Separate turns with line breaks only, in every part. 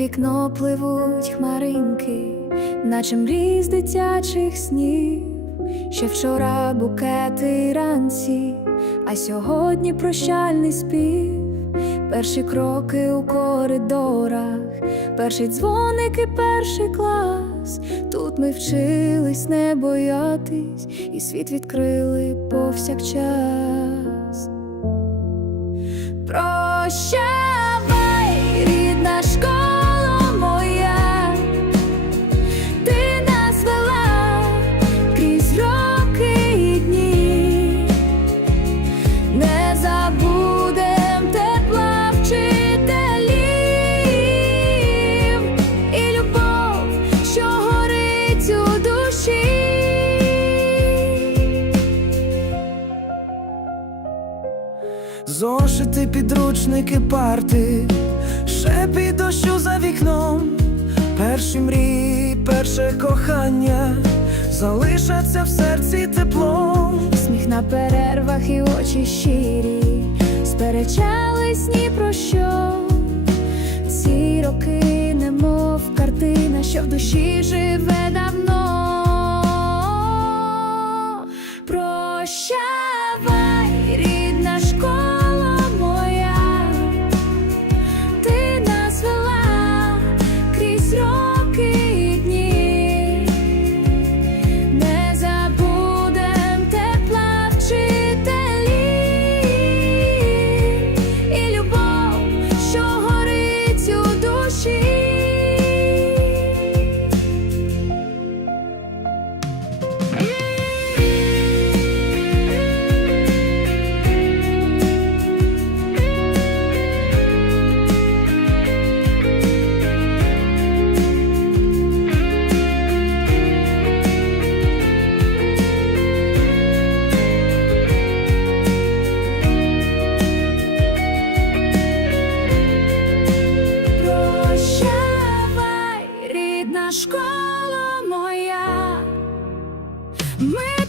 вікно пливуть хмаринки, наче мрій з дитячих снів. Ще вчора букети ранці, а сьогодні прощальний спів. Перші кроки у коридорах, перший дзвоник і перший клас. Тут ми вчились не боятись, і світ відкрили повсякчас. Прощавай,
Зошити, підручники, парти, шепіт дощу за вікном, перші мрії, перше кохання залишаться в серці теплом.
Сміх на перервах і очі щирі, сперечались ні про що. Ці роки, немов картина, що в душі живе давно. Ми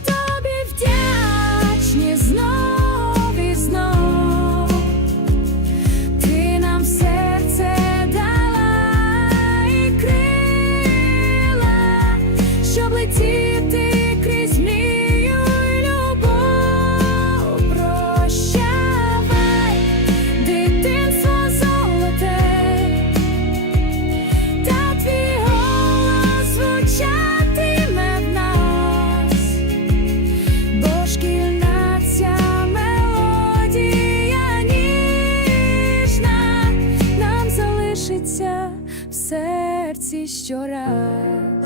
серці щораз.